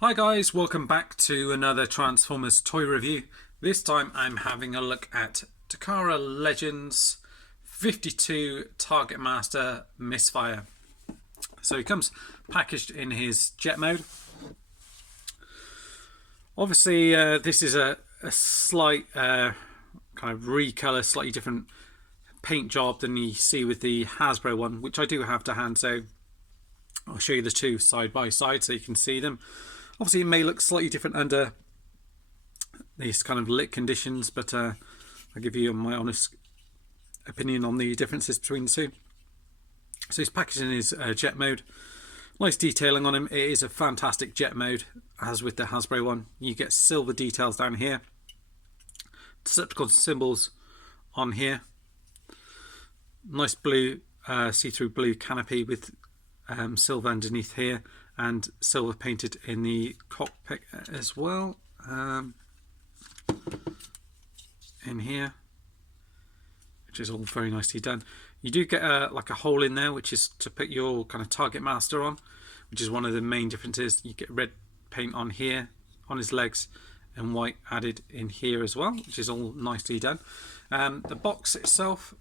Hi guys, welcome back to another Transformers toy review. This time I'm having a look at Takara Legends 52 Targetmaster Misfire. So he comes packaged in his jet mode. Obviously this is a slight kind of recolor, slightly different paint job than you see with the Hasbro one, which I do have to hand, so I'll show you the two side by side so you can see them. Obviously it may look slightly different under these kind of lit conditions, but I'll give you my honest opinion on the differences between the two. So he's packaged in his jet mode. Nice detailing on him. It is a fantastic jet mode, as with the Hasbro one. You get silver details down here, Decepticon symbols on here, nice blue see-through blue canopy with silver underneath here, and silver painted in the cockpit as well, in here, which is all very nicely done. You do get like a hole in there, which is to put your kind of Targetmaster on, which is one of the main differences. You get red paint on here, on his legs, and white added in here as well, which is all nicely done. The box itself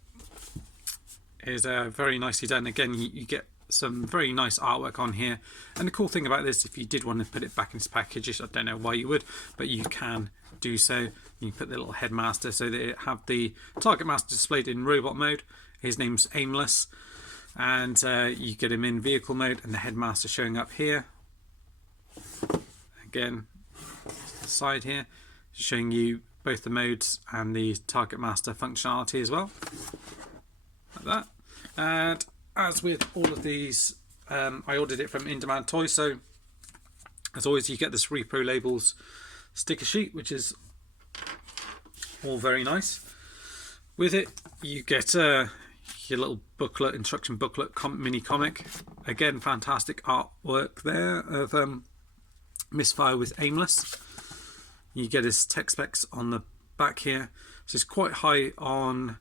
is very nicely done. Again, you get some very nice artwork on here, and the cool thing about this, if you did want to put it back in its package, I don't know why you would, but you can do so. You can put the little Headmaster so that it have the Targetmaster displayed in robot mode. His name's Aimless, and you get him in vehicle mode, and the Headmaster showing up here. Again, the side here, showing you both the modes and the Targetmaster functionality as well, like that. And as with all of these, I ordered it from In Demand Toys, so as always you get this Repro Labels sticker sheet, which is all very nice. With it you get your little booklet, instruction booklet, mini comic. Again, fantastic artwork there of Misfire with Aimless. You get his tech specs on the back here, so it's quite high on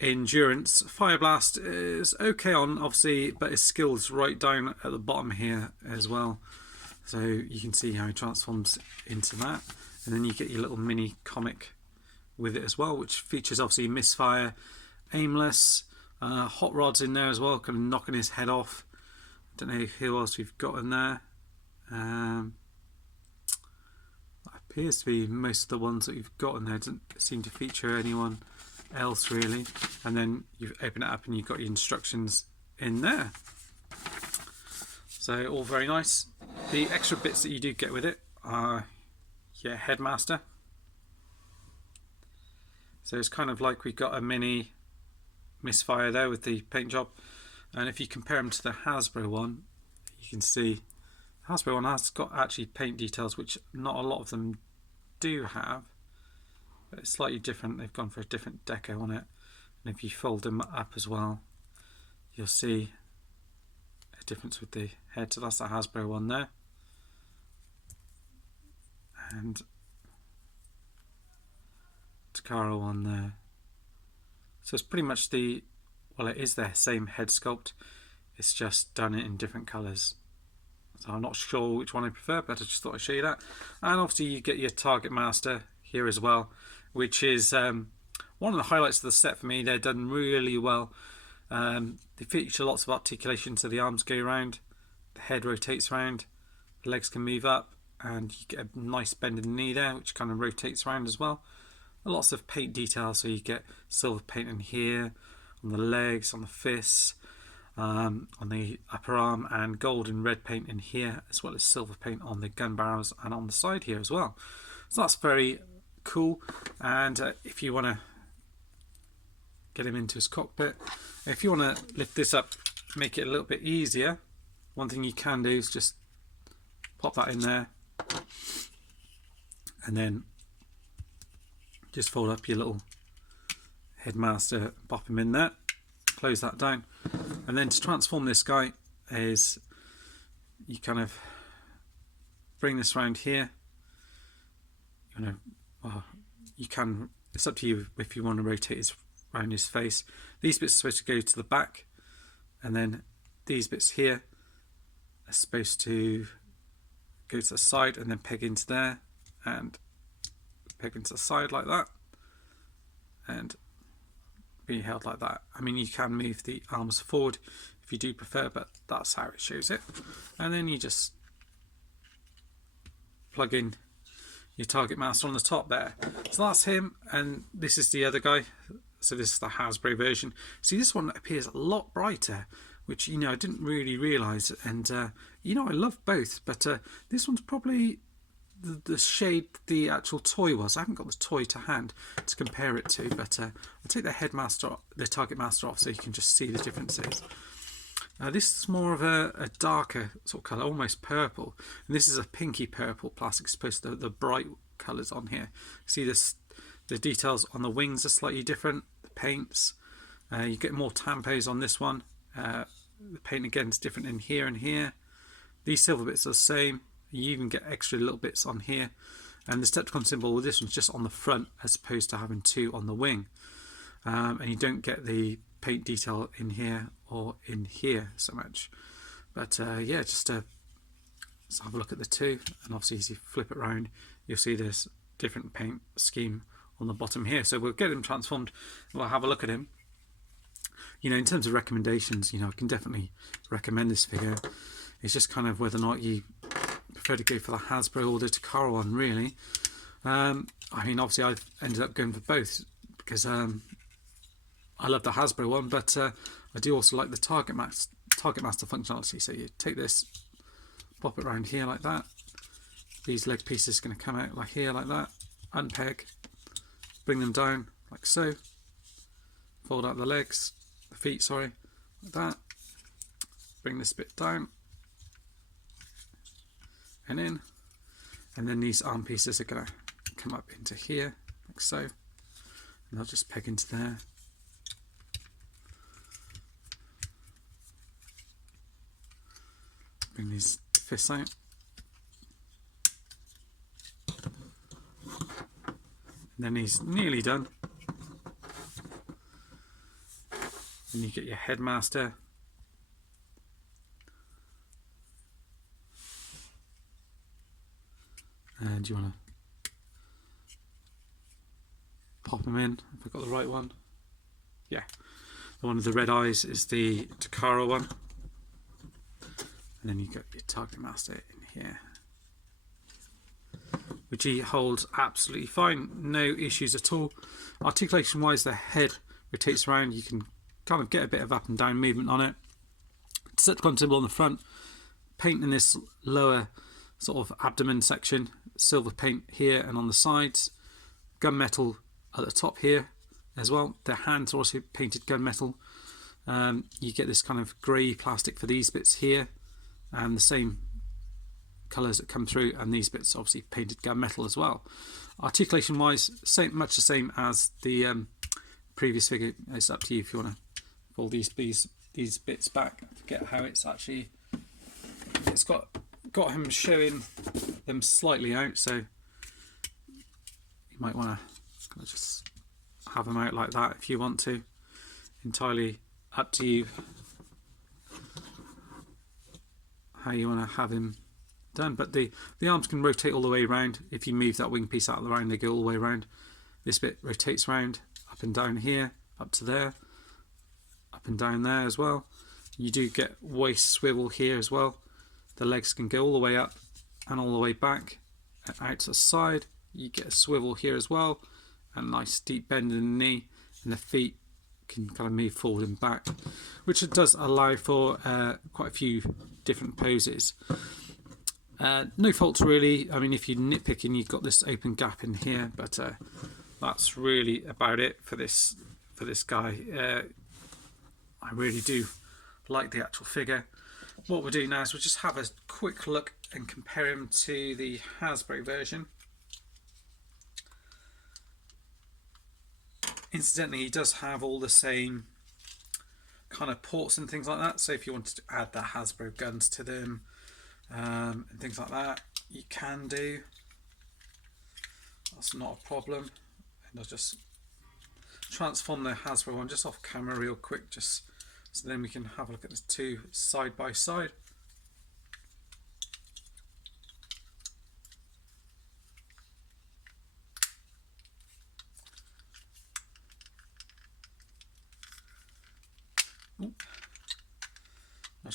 endurance. Fire Blast is okay on, obviously, but his skills right down at the bottom here as well, so you can see how he transforms into that. And then you get your little mini comic with it as well, which features obviously Misfire, Aimless, Hot Rod's in there as well, kind of knocking his head off. I don't know who else we've got in there. Appears to be most of the ones that we've got in there. Doesn't seem to feature anyone else really. And then you open it up and you've got your instructions in there, so all very nice. The extra bits that you do get with it are Headmaster, so it's kind of like we've got a mini Misfire there with the paint job. And if you compare them to the Hasbro one, you can see the Hasbro one has got actually paint details, which not a lot of them do have. But it's slightly different. They've gone for a different deco on it, and if you fold them up as well, you'll see a difference with the head. So that's the Hasbro one there, and Takara one there. So it's pretty much it is their same head sculpt, it's just done it in different colours. So I'm not sure which one I prefer, but I just thought I'd show you that. And obviously you get your Targetmaster here as well, which is one of the highlights of the set for me. They're done really well. They feature lots of articulation, so the arms go around, the head rotates around, the legs can move up, and you get a nice bend in the knee there, which kind of rotates around as well. And lots of paint details, so you get silver paint in here, on the legs, on the fists, on the upper arm, and gold and red paint in here, as well as silver paint on the gun barrels and on the side here as well. So that's very cool. And if you want to get him into his cockpit, if you want to lift this up, make it a little bit easier, one thing you can do is just pop that in there, and then just fold up your little Headmaster, pop him in there, close that down. And then to transform this guy is you kind of bring this around here. You can, it's up to you if you want to rotate around his face. These bits are supposed to go to the back, and then these bits here are supposed to go to the side and then peg into there and peg into the side like that and be held like that. I mean, you can move the arms forward if you do prefer, but that's how it shows it. And then you just plug in your Targetmaster on the top there. So that's him, and this is the other guy. So this is the Hasbro version. See, this one appears a lot brighter, which, you know, I didn't really realise. And you know, I love both, but this one's probably the shade the actual toy was. I haven't got the toy to hand to compare it to, but I'll take the Targetmaster off so you can just see the differences. This is more of a darker sort of colour, almost purple, and this is a pinky purple plastic as opposed to the bright colours on here. See this, the details on the wings are slightly different, the paints, you get more tampos on this one, the paint again is different in here and here. These silver bits are the same, you even get extra little bits on here, and the Decepticon symbol with this one's just on the front as opposed to having two on the wing, and you don't get the paint detail in here or in here so much. But yeah, just let's have a look at the two, and obviously as you flip it around you'll see this different paint scheme on the bottom here. So we'll get him transformed, we'll have a look at him. You know, in terms of recommendations, you know, I can definitely recommend this figure. It's just kind of whether or not you prefer to go for the Hasbro or the Takara one, really. I mean, obviously I've ended up going for both because I love the Hasbro one, but I do also like the Targetmaster functionality. So you take this, pop it around here like that. These leg pieces are going to come out like here, like that. Unpeg, bring them down like so. Fold out the legs, the feet, sorry, like that. Bring this bit down and in, and then these arm pieces are going to come up into here like so, and they'll just peg into there. Bring these fists out. And then he's nearly done. Then you get your Headmaster. And you want to pop them in, if I've got the right one. Yeah, the one with the red eyes is the Takara one. And then you got your Targetmaster in here, which he holds absolutely fine, no issues at all. Articulation wise, the head rotates around, you can kind of get a bit of up and down movement on it. Decepticon symbol on the front, paint in this lower sort of abdomen section, silver paint here and on the sides, gunmetal at the top here as well. The hands are also painted gunmetal. You get this kind of grey plastic for these bits here, and the same colours that come through, and these bits obviously painted gunmetal as well. Articulation wise, much the same as the previous figure. It's up to you if you want to pull these bits back. I forget how it's actually, it's got him showing them slightly out, so you might want to just have them out like that if you want to. Entirely up to you how you want to have him done, but the arms can rotate all the way around. If you move that wing piece out of the round, they go all the way around. This bit rotates around, up and down here, up to there, up and down there as well. You do get waist swivel here as well. The legs can go all the way up and all the way back and out to the side. You get a swivel here as well, and a nice deep bend in the knee, and the feet can kind of move forward and back, which it does allow for quite a few different poses. No faults really. I mean, if you're nitpicking, you've got this open gap in here, but that's really about it for this guy. I really do like the actual figure. What we'll do now is we'll just have a quick look and compare him to the Hasbro version. Incidentally, he does have all the same kind of ports and things like that, so if you wanted to add the Hasbro guns to them and things like that, you can do. That's not a problem. And I'll just transform the Hasbro one just off camera real quick, just so then we can have a look at the two side by side.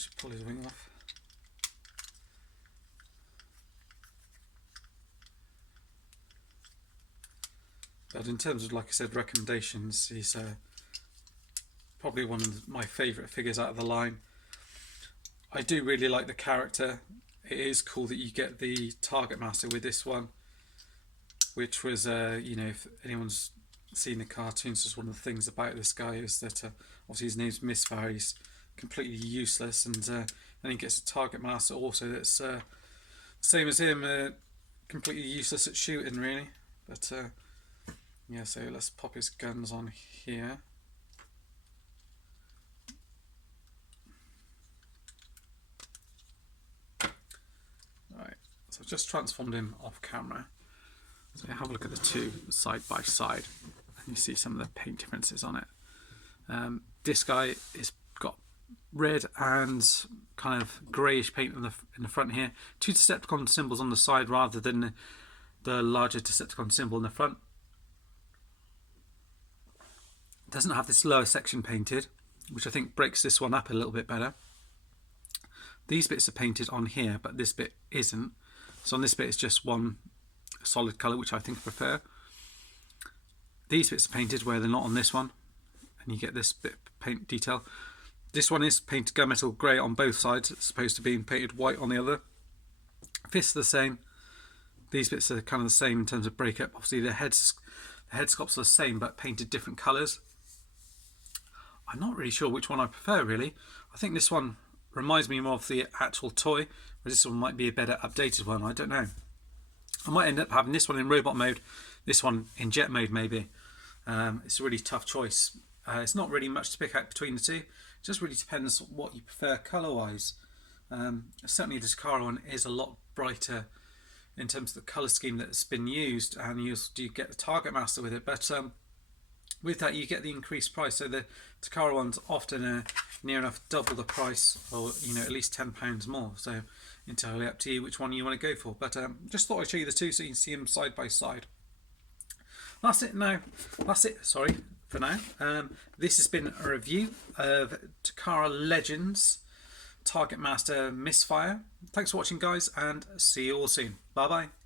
managed to pull his wing off. But in terms of, like I said, recommendations, he's probably one of my favourite figures out of the line. I do really like the character. It is cool that you get the Targetmaster with this one, which was, you know, if anyone's seen the cartoons, just one of the things about this guy is that obviously his name's Misfire. He's completely useless, and then he gets a Targetmaster also that's same as him, completely useless at shooting, really. But yeah, so let's pop his guns on here. Right, so I've just transformed him off camera. So have a look at the two side by side, and you see some of the paint differences on it. This guy is got red and kind of greyish paint in the front here. Two Decepticon symbols on the side rather than the larger Decepticon symbol in the front. Doesn't have this lower section painted, which I think breaks this one up a little bit better. These bits are painted on here, but this bit isn't. So on this bit it's just one solid colour, which I think I prefer. These bits are painted where they're not on this one, and you get this bit of paint detail. This one is painted gunmetal grey on both sides, as opposed to being painted white on the other. Fists are the same. These bits are kind of the same in terms of breakup. Obviously the head sculpts are the same, but painted different colours. I'm not really sure which one I prefer, really. I think this one reminds me more of the actual toy, whereas this one might be a better updated one. I don't know. I might end up having this one in robot mode, this one in jet mode maybe. It's a really tough choice. It's not really much to pick out between the two. It just really depends what you prefer colour-wise. Certainly the Takara one is a lot brighter in terms of the colour scheme that's been used, and you do get the Targetmaster with it, but with that you get the increased price. So the Takara one's often near enough double the price, or you know, at least £10 more. So entirely up to you which one you want to go for. But just thought I'd show you the two so you can see them side by side. That's it now. That's it. Sorry for now. This has been a review of Takara Legends Targetmaster Misfire. Thanks for watching, guys, and see you all soon. Bye bye.